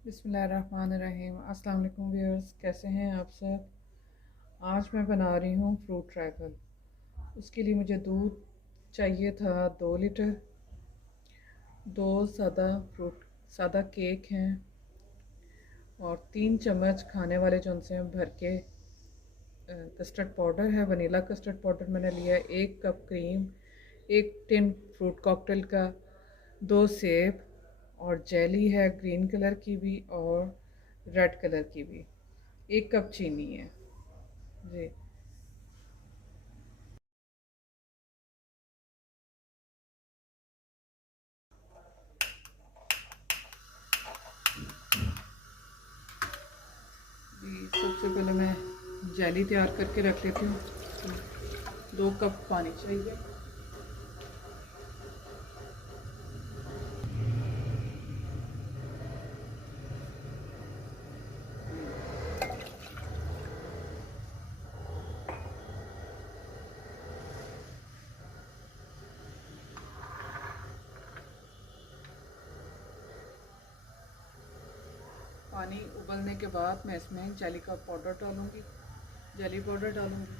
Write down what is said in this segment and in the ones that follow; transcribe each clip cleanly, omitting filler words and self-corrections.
बिस्मिल्लाहिर्रहमानिर्रहीम। अस्सलाम वालेकुम व्यूअर्स, कैसे हैं आप सब। आज मैं बना रही हूँ फ्रूट ट्रैफल। उसके लिए मुझे दूध चाहिए था 2 लीटर, दो सादा केक हैं और 3 चम्मच खाने वाले जो उनसे भर के कस्टर्ड पाउडर है, वनीला कस्टर्ड पाउडर मैंने लिया है। 1 cup cream, 1 tin fruit cocktail का, 2 सेब और जेली है ग्रीन कलर की भी और रेड कलर की भी। 1 कप चीनी है जी। जी सबसे पहले मैं जेली तैयार करके रख लेती हूँ। 2 कप पानी चाहिए। पानी उबलने के बाद मैं इसमें जेली का पाउडर डालूँगी, जेली पाउडर डालूँगी।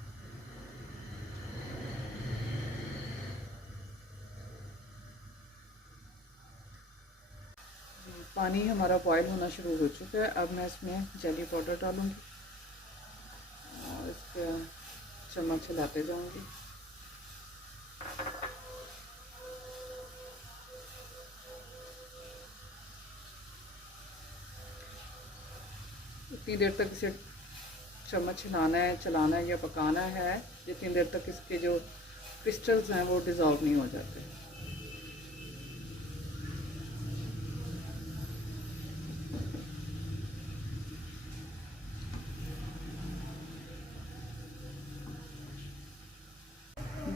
पानी हमारा बॉईल होना शुरू हो चुका है। अब मैं इसमें जेली पाउडर डालूँगी और इसके चम्मच हिलाते जाऊँगी। इतनी देर तक इसे चम्मच हिलाना है, चलाना है या पकाना है जितनी देर तक इसके जो क्रिस्टल्स हैं वो डिज़ोल्व नहीं हो जाते।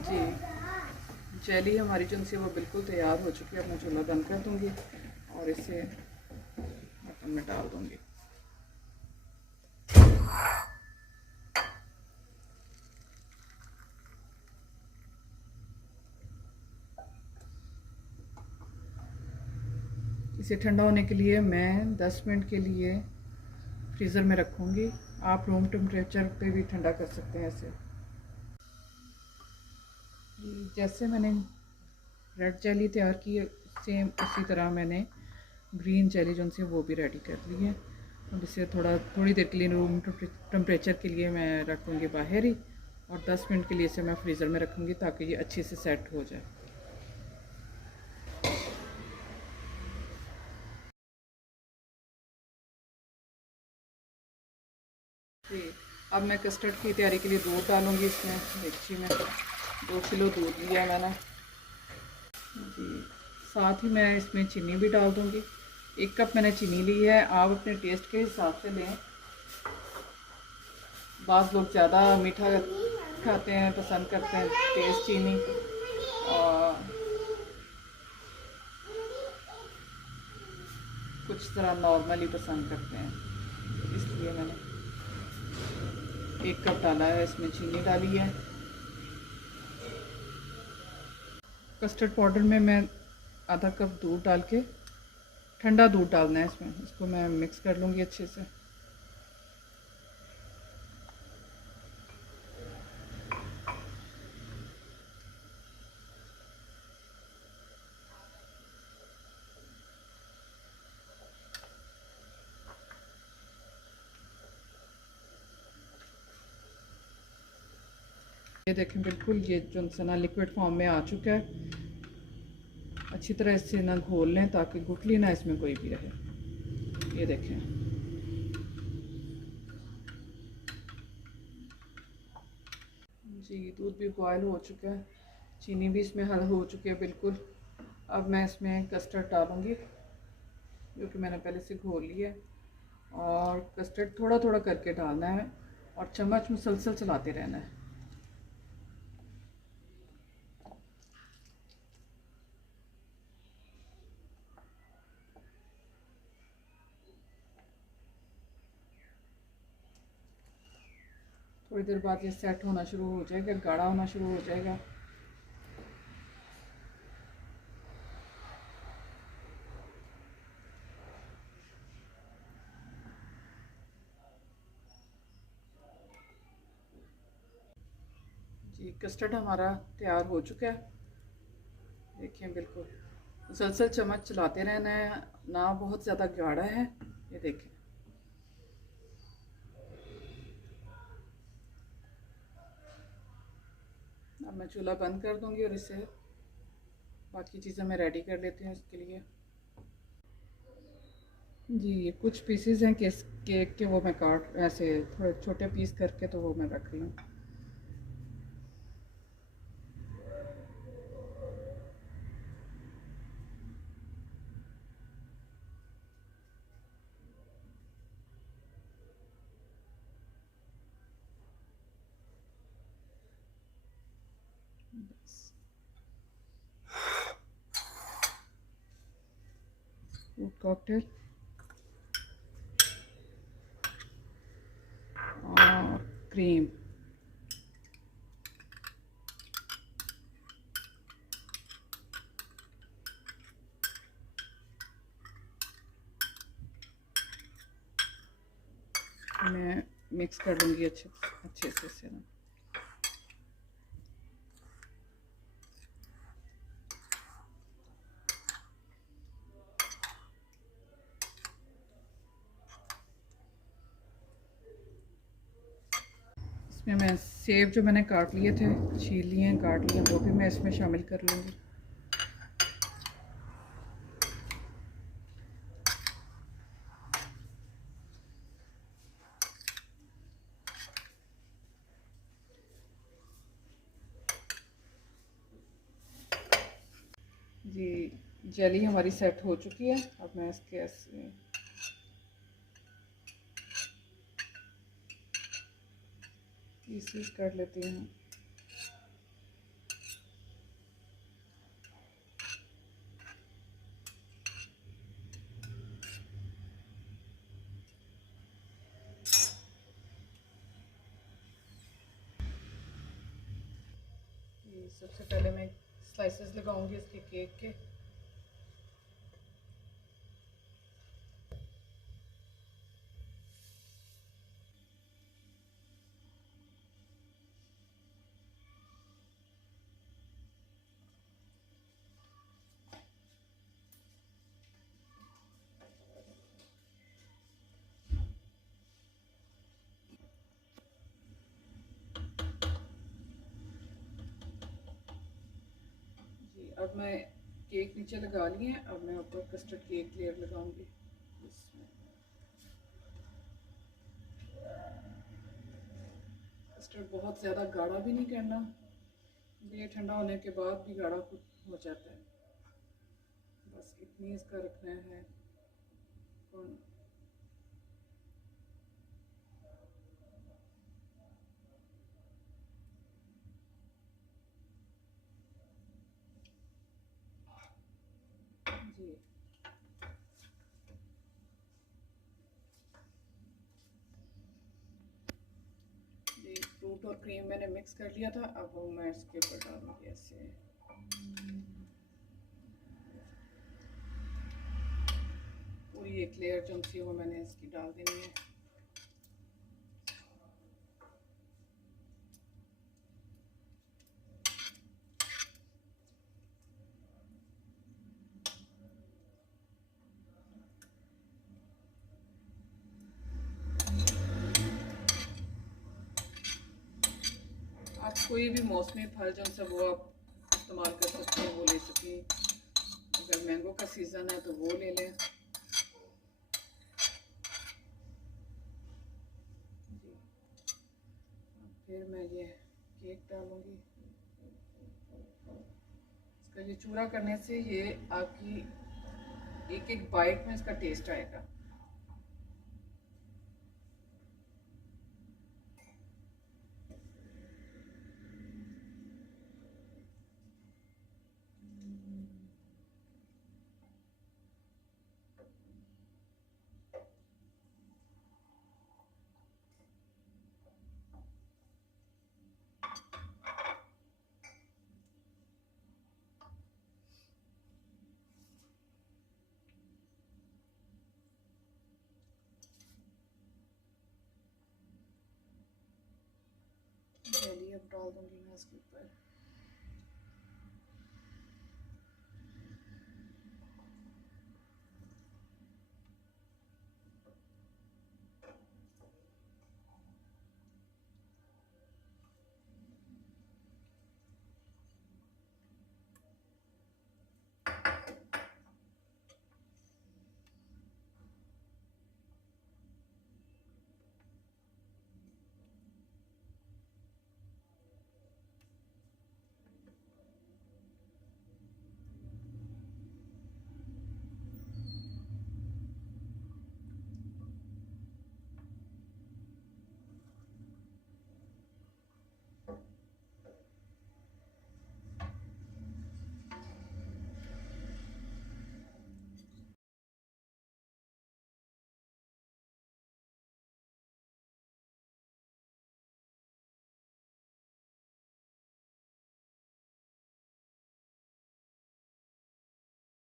जी जेली हमारी जो सी वो बिल्कुल तैयार हो चुकी है। अब मैं चूल्हा बंद कर दूँगी और इसे बर्तन में डाल दूँगी। इसे ठंडा होने के लिए मैं 10 मिनट के लिए फ्रीज़र में रखूँगी। आप रूम टेम्परेचर पे भी ठंडा कर सकते हैं इसे। जैसे मैंने रेड जेली तैयार की है सेम उसी तरह मैंने ग्रीन जेली जो से वो भी रेडी कर ली है। अब इसे थोड़ी देर के लिए रूम टेम्परेचर के लिए मैं रखूँगी बाहर ही और 10 मिनट के लिए इसे मैं फ्रीज़र में रखूँगी ताकि ये अच्छे से सेट हो जाए। जी अब मैं कस्टर्ड की तैयारी के लिए दूध डालूँगी इसमें मिक्सी में। 2 किलो दूध लिया मैंने जी। साथ ही मैं इसमें चीनी भी डाल दूँगी। 1 कप मैंने चीनी ली है, आप अपने टेस्ट के हिसाब से लें। बाज़ लोग ज़्यादा मीठा खाते हैं, पसंद करते हैं तेज़ चीनी, और कुछ तरह नॉर्मली पसंद करते हैं, इसलिए मैंने 1 कप डाला है। इसमें चीनी डाली है। कस्टर्ड पाउडर में मैं आधा कप दूध डाल के, ठंडा दूध डालना है इसमें, इसको मैं मिक्स कर लूँगी अच्छे से। ये देखें बिल्कुल ये जो सना लिक्विड फॉर्म में आ चुका है। अच्छी तरह इससे ना घोल लें ताकि गुठली ना इसमें कोई भी रहे। ये देखें जी दूध भी बॉयल हो चुका है, चीनी भी इसमें हल हो चुकी है बिल्कुल। अब मैं इसमें कस्टर्ड डालूँगी जो कि मैंने पहले से घोल लिया है, और कस्टर्ड थोड़ा थोड़ा करके डालना है और चम्मच मुसलसल चलाते रहना है। थोड़ी देर बाद ये सेट होना शुरू हो जाएगा, गाढ़ा होना शुरू हो जाएगा। जी कस्टर्ड हमारा तैयार हो चुका है। देखिए बिल्कुल मुसलसल चम्मच चलाते रहना है, ना बहुत ज़्यादा गाढ़ा है। ये देखें अब मैं चूल्हा बंद कर दूंगी और इसे बाकी चीज़ें मैं रेडी कर लेती हूँ इसके लिए। जी ये कुछ पीसेस हैं केक के, वो मैं काट ऐसे थोड़े छोटे पीस करके तो वो मैं रख रही हूँ। फ्रूट कॉकटेल और क्रीम। मैं मिक्स कर लूँगी अच्छे अच्छे से इसे ना। इसमें मैं सेब जो मैंने काट लिए थे, छील लिए हैं, काट लिए, वो भी मैं इसमें शामिल कर लूँगी। जी जेली हमारी सेट हो चुकी है। अब मैं इसके ऐसे पीसेस कर लेती हूँ। ये सबसे पहले मैं स्लाइसेस लगाऊंगी इसके केक के। जी अब मैं केक नीचे लगा लिए हैं। अब मैं ऊपर कस्टर्ड केक लेयर लगाऊंगी। कस्टर्ड बहुत ज़्यादा गाढ़ा भी नहीं करना, ये ठंडा होने के बाद भी गाढ़ा हो जाता है। बस इतनी इसका रखना है। जी जी फ्रूट और क्रीम मैंने मिक्स कर लिया था। अब वो मैं इसके ऊपर डालूंगी ऐसे। पूरी एक लेयर जो थी वो मैंने इसकी डाल देनी है। आप कोई भी मौसमी फल जो सा वो आप इस्तेमाल कर सकते हैं, वो ले सकें। अगर मैंगो का सीज़न है तो वो ले लें। जी फिर मैं ये केक डालूंगी। इसका ये चूरा करने से ये आपकी एक एक बाइट में इसका टेस्ट आएगा। डाल दूँगी मैं इसके ऊपर।